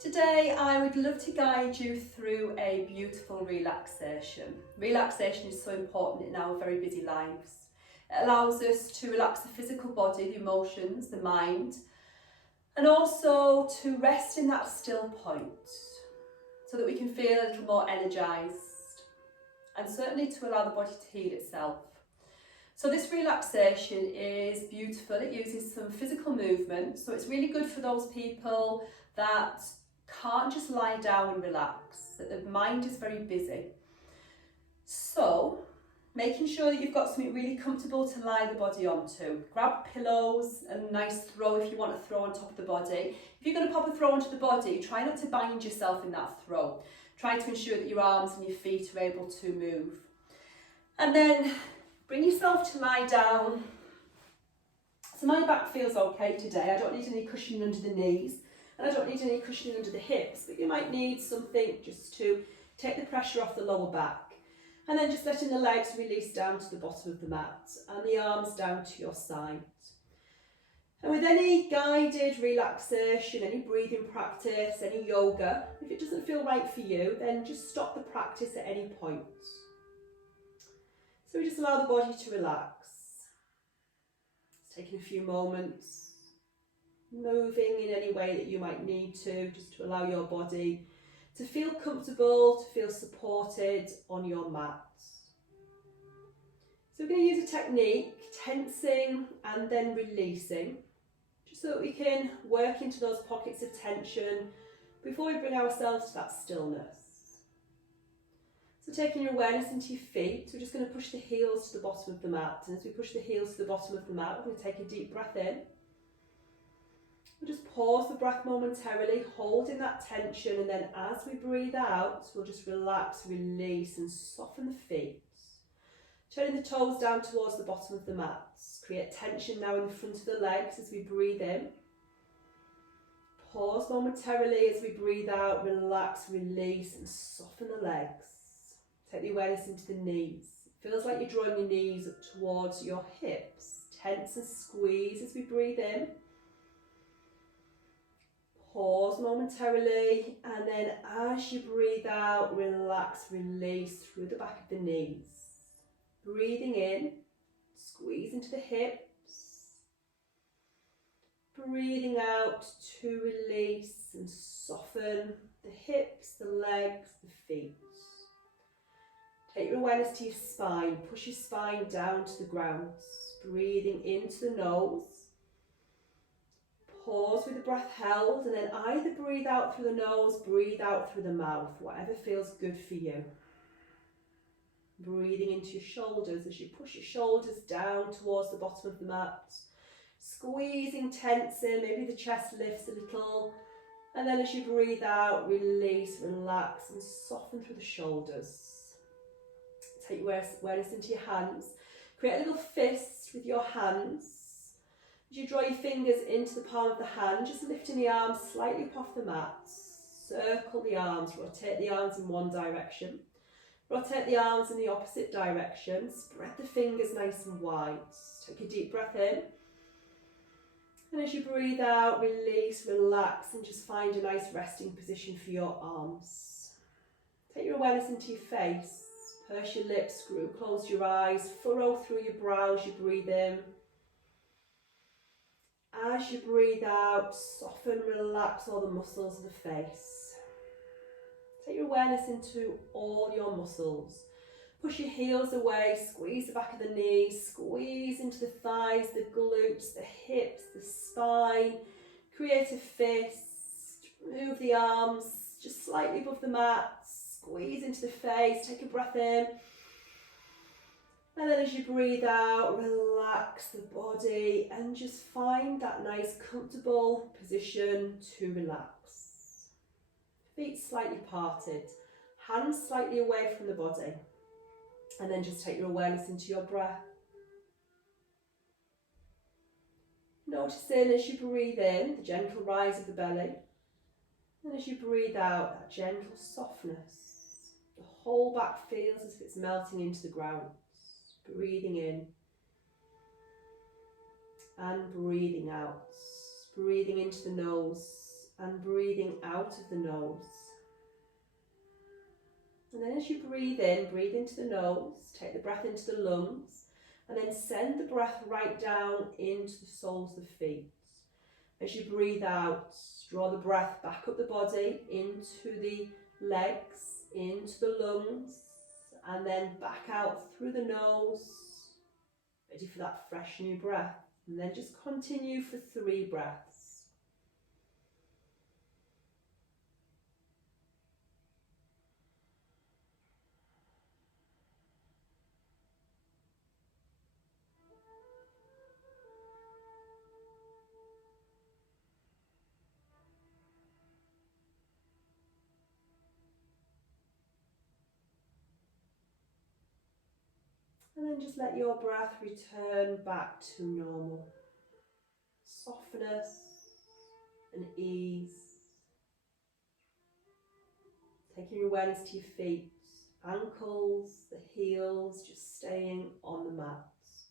Today I would love to guide you through a beautiful relaxation. Relaxation is so important in our very busy lives. It allows us to relax the physical body, the emotions, the mind, and also to rest in that still point so that we can feel a little more energised and certainly to allow the body to heal itself. So this relaxation is beautiful. It uses some physical movement, so it's really good for those people that can't just lie down and relax, that the mind is very busy. So making sure that you've got something really comfortable to lie the body onto. Grab pillows, a nice throw if you want to throw on top of the body. If you're going to pop a throw onto the body, try not to bind yourself in that throw. Try to ensure that your arms and your feet are able to move. And then bring yourself to lie down. So my back feels okay today. I don't need any cushioning under the knees and I don't need any cushioning under the hips, but you might need something just to take the pressure off the lower back. And then just letting the legs release down to the bottom of the mat and the arms down to your side. And with any guided relaxation, any breathing practice, any yoga, if it doesn't feel right for you, then just stop the practice at any point. So we just allow the body to relax. It's taking a few moments, moving in any way that you might need to, just to allow your body to feel comfortable, to feel supported on your mat. So we're going to use a technique, tensing and then releasing, just so that we can work into those pockets of tension before we bring ourselves to that stillness. So taking your awareness into your feet, we're just going to push the heels to the bottom of the mat. And as we push the heels to the bottom of the mat, we're going to take a deep breath in. We'll just pause the breath momentarily, holding that tension, and then as we breathe out, we'll just relax, release and soften the feet. Turning the toes down towards the bottom of the mat. Create tension now in the front of the legs as we breathe in. Pause momentarily as we breathe out, relax, release and soften the legs. Take the awareness into the knees. It feels like you're drawing your knees up towards your hips. Tense and squeeze as we breathe in. Pause momentarily, and then as you breathe out, relax, release through the back of the knees. Breathing in, squeeze into the hips. Breathing out to release and soften the hips, the legs, the feet. Take your awareness to your spine, push your spine down to the ground. Breathing into the nose. Pause with the breath held and then either breathe out through the nose, breathe out through the mouth, whatever feels good for you. Breathing into your shoulders as you push your shoulders down towards the bottom of the mat. Squeezing, tensing, maybe the chest lifts a little. And then as you breathe out, release, relax and soften through the shoulders. Take your awareness into your hands. Create a little fist with your hands. As you draw your fingers into the palm of the hand, just lifting the arms slightly up off the mat. Circle the arms, rotate the arms in one direction. Rotate the arms in the opposite direction. Spread the fingers nice and wide. Take a deep breath in. And as you breathe out, release, relax, and just find a nice resting position for your arms. Take your awareness into your face. Purse your lips, screw, close your eyes, furrow through your brows, you breathe in. As you breathe out, soften, relax all the muscles of the face. Take your awareness into all your muscles. Push your heels away, squeeze the back of the knees, squeeze into the thighs, the glutes, the hips, the spine. Create a fist, move the arms just slightly above the mat, squeeze into the face, take a breath in. And then as you breathe out, relax the body and just find that nice comfortable position to relax. Feet slightly parted, hands slightly away from the body. And then just take your awareness into your breath. Noticing as you breathe in, the gentle rise of the belly. And as you breathe out, that gentle softness. The whole back feels as if it's melting into the ground. Breathing in and breathing out. Breathing into the nose and breathing out of the nose. And then as you breathe in, breathe into the nose, take the breath into the lungs, and then send the breath right down into the soles of the feet. As you breathe out, draw the breath back up the body, into the legs, into the lungs, and then back out through the nose, ready for that fresh new breath. And then just continue for 3 breaths. And then just let your breath return back to normal. Softness and ease. Taking your awareness to your feet, ankles, the heels, just staying on the mats.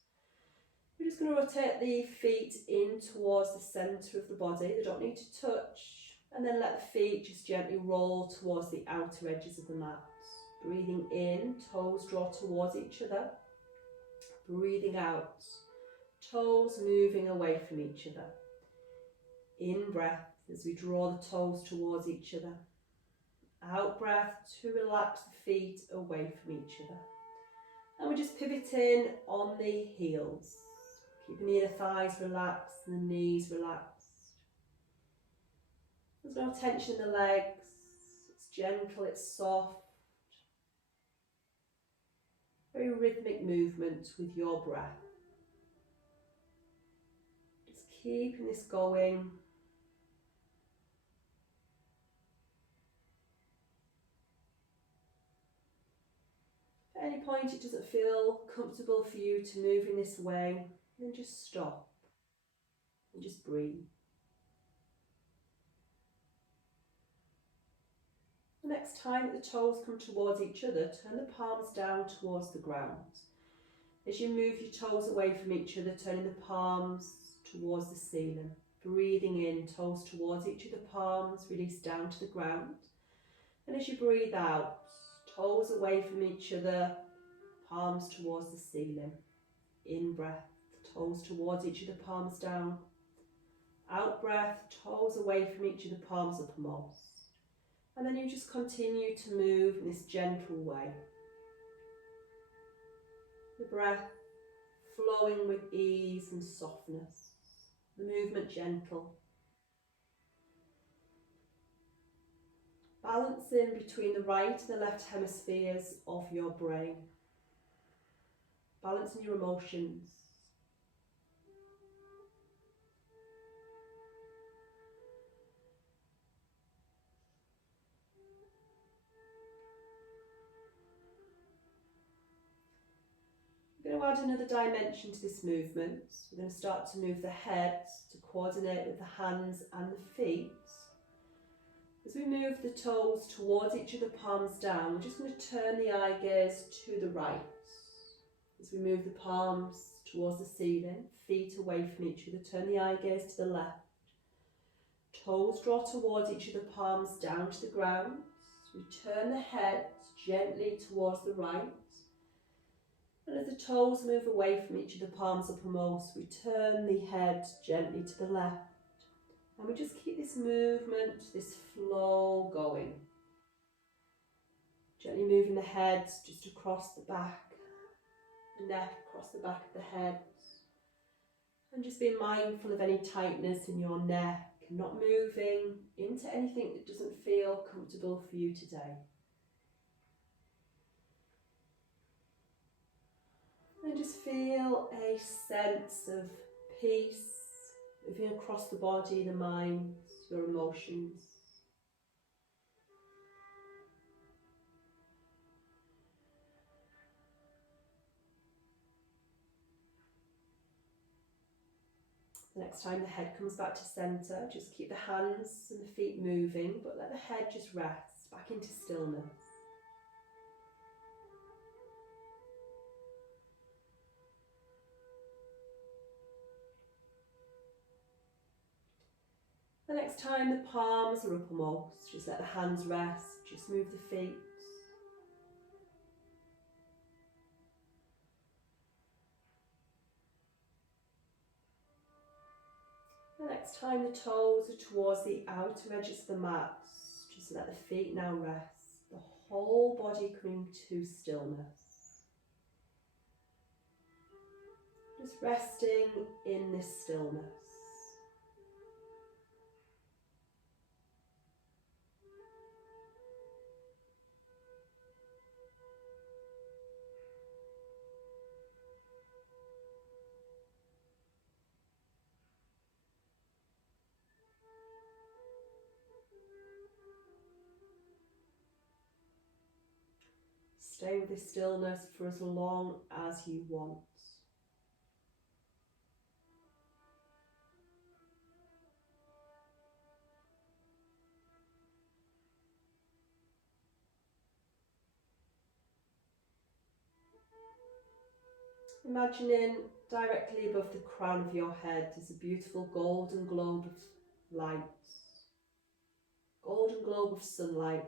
We're just going to rotate the feet in towards the centre of the body. They don't need to touch. And then let the feet just gently roll towards the outer edges of the mat. Breathing in, toes draw towards each other. Breathing out, toes moving away from each other. In breath as we draw the toes towards each other. Out breath to relax the feet away from each other. And we're just pivoting on the heels. Keeping the inner thighs relaxed and the knees relaxed. There's no tension in the legs. It's gentle, it's soft. Very rhythmic movement with your breath. Just keeping this going. At any point it doesn't feel comfortable for you to move in this way, then just stop and just breathe. The next time that the toes come towards each other, turn the palms down towards the ground. As you move your toes away from each other, turning the palms towards the ceiling. Breathing in, toes towards each other, palms release down to the ground. And as you breathe out, toes away from each other, palms towards the ceiling. In breath, toes towards each other, palms down. Out breath, toes away from each other, palms uppermost. And then you just continue to move in this gentle way. The breath flowing with ease and softness. The movement gentle. Balancing between the right and the left hemispheres of your brain. Balancing your emotions. We're going to add another dimension to this movement. We're going to start to move the head to coordinate with the hands and the feet. As we move the toes towards each other, palms down, we're just going to turn the eye gaze to the right. As we move the palms towards the ceiling, feet away from each other, turn the eye gaze to the left. Toes draw towards each other, palms down to the ground. We turn the head gently towards the right. And as the toes move away from each other, palms uppermost, we turn the head gently to the left. And we just keep this movement, this flow going. Gently moving the head just across the back, the neck, across the back of the head. And just being mindful of any tightness in your neck, not moving into anything that doesn't feel comfortable for you today. And just feel a sense of peace moving across the body, the mind, your emotions. The next time the head comes back to centre, just keep the hands and the feet moving, but let the head just rest back into stillness. The next time the palms are uppermost, just let the hands rest, just move the feet. The next time the toes are towards the outer edges of the mat, just let the feet now rest, the whole body coming to stillness. Just resting in this stillness. Stay with this stillness for as long as you want. Imagining directly above the crown of your head is a beautiful golden globe of light, golden globe of sunlight.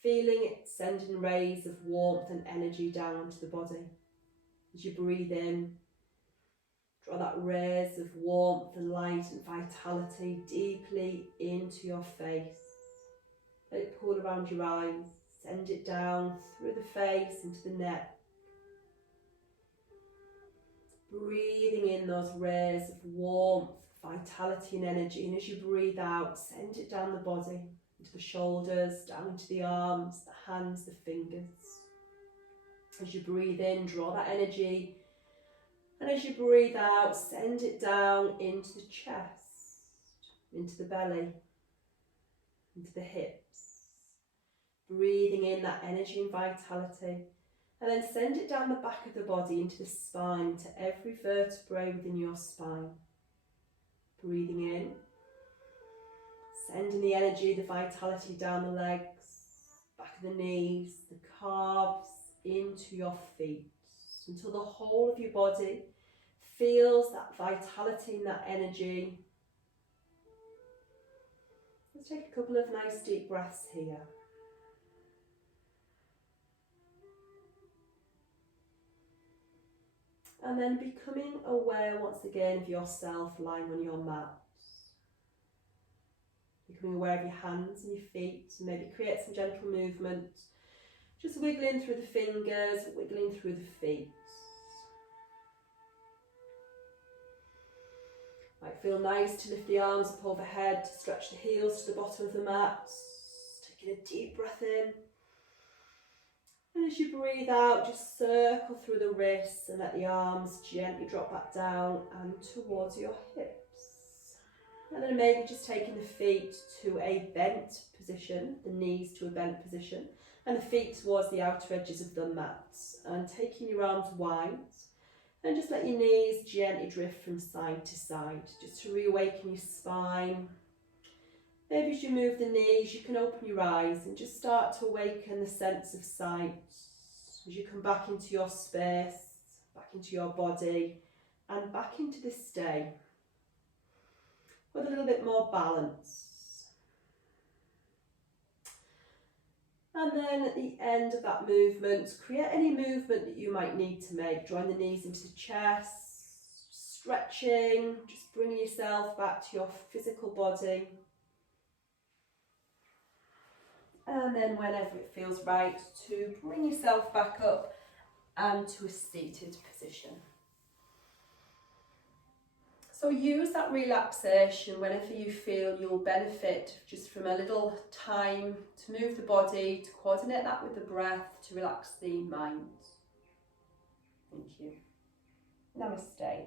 Feeling it sending rays of warmth and energy down into the body. As you breathe in, draw that rays of warmth and light and vitality deeply into your face. Let it pool around your eyes, send it down through the face into the neck. Breathing in those rays of warmth, vitality and energy, and as you breathe out, send it down the body, into the shoulders, down into the arms, the hands, the fingers. As you breathe in, draw that energy, and as you breathe out, send it down into the chest, into the belly, into the hips. Breathing in that energy and vitality, and then send it down the back of the body, into the spine, into every vertebrae within your spine. Breathing in, sending the energy, the vitality down the legs, back of the knees, the calves, into your feet, until the whole of your body feels that vitality and that energy. Let's take a couple of nice deep breaths here. And then becoming aware once again of yourself lying on your mat. Becoming aware of your hands and your feet, and maybe create some gentle movement. Just wiggling through the fingers, wiggling through the feet. Might feel nice to lift the arms up overhead, to stretch the heels to the bottom of the mat. Taking a deep breath in. And as you breathe out, just circle through the wrists and let the arms gently drop back down and towards your hips. And then maybe just taking the feet to a bent position, the knees to a bent position, and the feet towards the outer edges of the mat. And taking your arms wide, and just let your knees gently drift from side to side, just to reawaken your spine. Maybe as you move the knees, you can open your eyes and just start to awaken the sense of sight as you come back into your space, back into your body, and back into this day with a little bit more balance. And then at the end of that movement, create any movement that you might need to make. Drawing the knees into the chest, stretching, just bringing yourself back to your physical body. And then whenever it feels right, to bring yourself back up and to a seated position. So use that relaxation whenever you feel you'll benefit just from a little time to move the body, to coordinate that with the breath, to relax the mind. Thank you. Namaste.